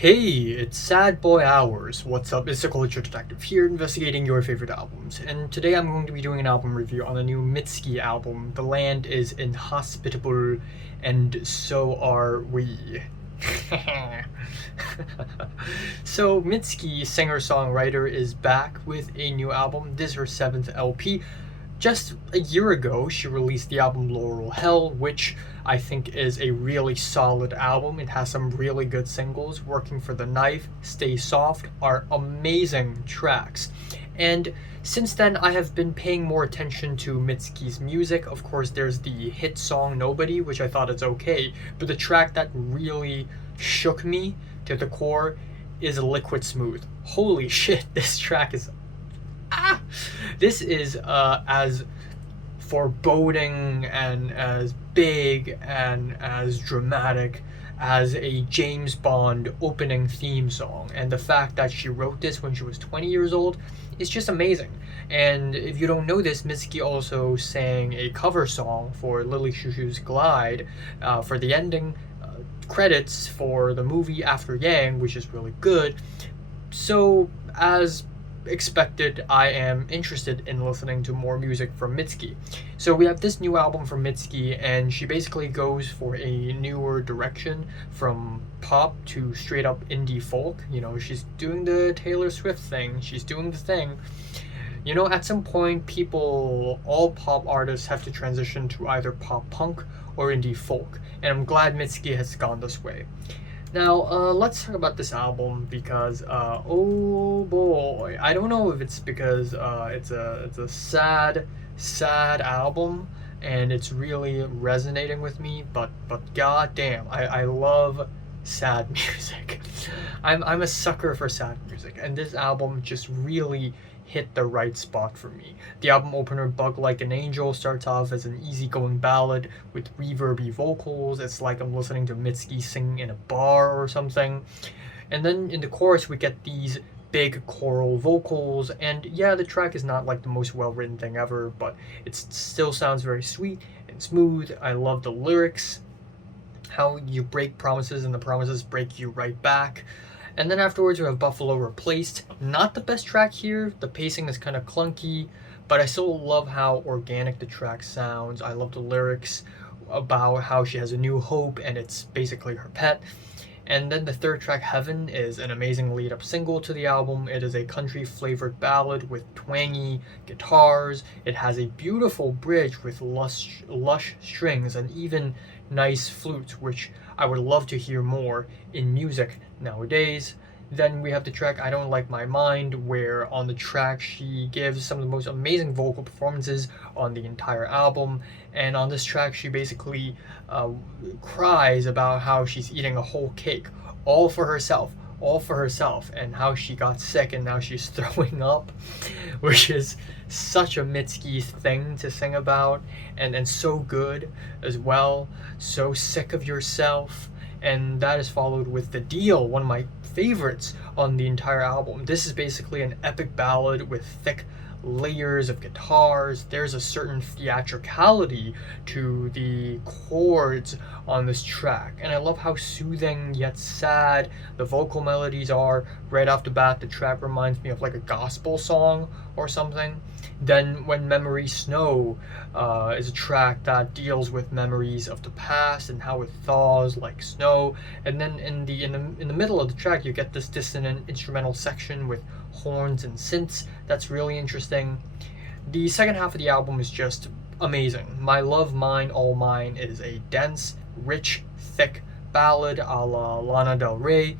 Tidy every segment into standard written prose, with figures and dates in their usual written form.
Hey, it's Sad Boy Hours. What's up? It's the Culture Detective here, investigating your favorite albums. And today I'm going to be doing an album review on the new Mitski album. The land is inhospitable, and so are we. So Mitski, singer-songwriter, is back with a new album. This is her 7th LP. Just a year ago, she released the album Laurel Hell, which I think is a really solid album. It has some really good singles. Working for the Knife, Stay Soft are amazing tracks. And since then, I have been paying more attention to Mitski's music. Of course, there's the hit song Nobody, which I thought is okay, but the track that really shook me to the core is Liquid Smooth. Holy shit, this track is this is as foreboding and as big and as dramatic as a James Bond opening theme song. And the fact that she wrote this when she was 20 years old is just amazing. And if you don't know this, Mitski also sang a cover song for Lily Choo-Choo's Glide for the ending credits for the movie After Yang, which is really good. So, as expected, I am interested in listening to more music from Mitski. So we have this new album from Mitski, and she basically goes for a newer direction from pop to straight up indie folk. You know, she's doing the Taylor Swift thing, she's doing the thing. You know, at some point, all pop artists have to transition to either pop punk or indie folk, and I'm glad Mitski has gone this way. Now, let's talk about this album because, oh boy, I don't know if it's because it's a sad album and it's really resonating with me, but god damn, I love sad music. I'm a sucker for sad music, and this album just really hit the right spot for me. The album opener, Bug Like an Angel, starts off as an easygoing ballad with reverby vocals. It's like I'm listening to Mitski sing in a bar or something. And then in the chorus, we get these big choral vocals, and yeah, the track is not like the most well-written thing ever, but it still sounds very sweet and smooth. I love the lyrics, how you break promises and the promises break you right back. And then afterwards we have Buffalo Replaced. Not the best track here. The pacing is kind of clunky, but I still love how organic the track sounds. I love the lyrics about how she has a new hope and it's basically her pet. And then the third track, Heaven, is an amazing lead-up single to the album. It is a country-flavored ballad with twangy guitars. It has a beautiful bridge with lush strings and even nice flutes, which I would love to hear more in music nowadays. Then we have the track I Don't Like My Mind, where on the track she gives some of the most amazing vocal performances on the entire album. And on this track she basically cries about how she's eating a whole cake, all for herself, and how she got sick and now she's throwing up, which is such a Mitski thing to sing about, and so good as well. So sick of yourself. And that is followed with The Deal, one of my favorites on the entire album. This is basically an epic ballad with thick layers of guitars. There's a certain theatricality to the chords on this track, and I love how soothing yet sad the vocal melodies are. Right off the bat, the track reminds me of like a gospel song or something. Then When Memories Snow is a track that deals with memories of the past and how it thaws like snow. And then in the middle of the track, you get this dissonant instrumental section with horns and synths. That's really interesting. The second half of the album is just amazing. My Love, Mine, All Mine is a dense, rich, thick ballad a la Lana Del Rey,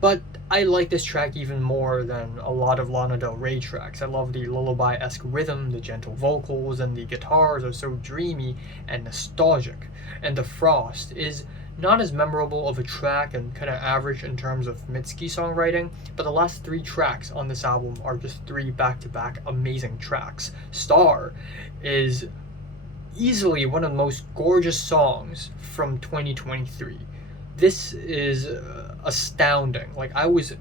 but I like this track even more than a lot of Lana Del Rey tracks. I love the lullaby-esque rhythm, the gentle vocals, and the guitars are so dreamy and nostalgic. And The Frost is not as memorable of a track and kind of average in terms of Mitski songwriting, but the last 3 tracks on this album are just 3 back-to-back amazing tracks. Star is easily one of the most gorgeous songs from 2023. This is astounding. Like, I was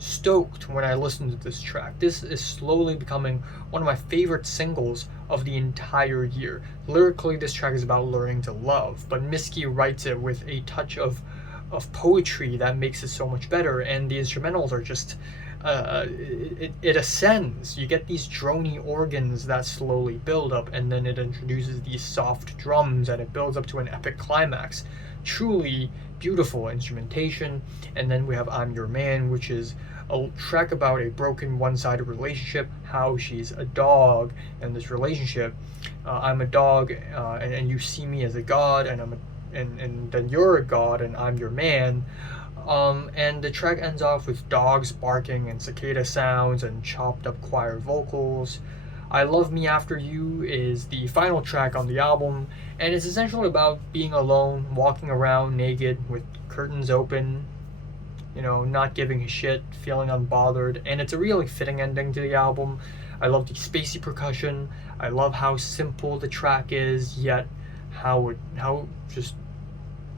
stoked when I listened to this track. This is slowly becoming one of my favorite singles of the entire year. Lyrically, this track is about learning to love, but Mitski writes it with a touch of of poetry that makes it so much better, and the instrumentals are just it ascends. You get these drony organs that slowly build up, and then it introduces these soft drums, and it builds up to an epic climax. Truly beautiful instrumentation. And then we have I'm Your Man, which is a track about a broken one-sided relationship, how she's a dog in this relationship. I'm a dog, and you see me as a god, and then you're a god, and I'm your man. And the track ends off with dogs barking and cicada sounds and chopped up choir vocals. I Love Me After You is the final track on the album, and it's essentially about being alone, walking around naked with curtains open, not giving a shit, feeling unbothered, and it's a really fitting ending to the album. I love the spacey percussion. I love how simple the track is, yet how just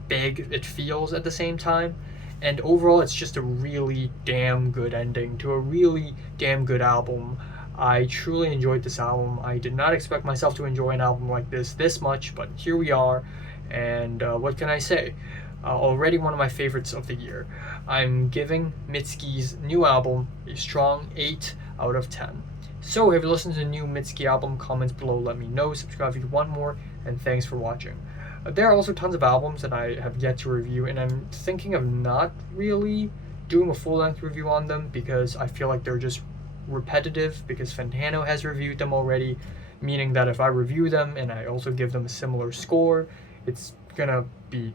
big it feels at the same time. And overall, it's just a really damn good ending to a really damn good album. I truly enjoyed this album. I did not expect myself to enjoy an album like this much, but here we are. And what can I say? Already one of my favorites of the year. I'm giving Mitski's new album a strong 8 out of 10. So if you listened to the new Mitski album, comments below, let me know. Subscribe if you want more, and thanks for watching. There are also tons of albums that I have yet to review, and I'm thinking of not really doing a full-length review on them because I feel like they're just repetitive, because Fantano has reviewed them already, meaning that if I review them and I also give them a similar score, it's gonna be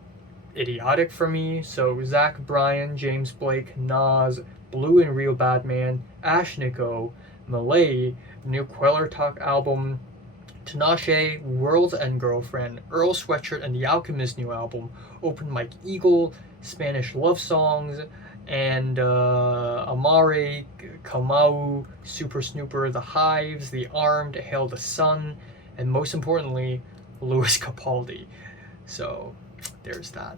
idiotic for me. So Zach Bryan, James Blake, Nas, Blue and Real Batman, Ashnikko, Malay, new Queller Talk album, Tinashe, World's End Girlfriend, Earl Sweatshirt and The Alchemist new album, Open Mike Eagle, Spanish Love Songs, and Amare, Kamau, Super Snooper, The Hives, The Armed, Hail the Sun, and most importantly, Louis Capaldi. So there's that.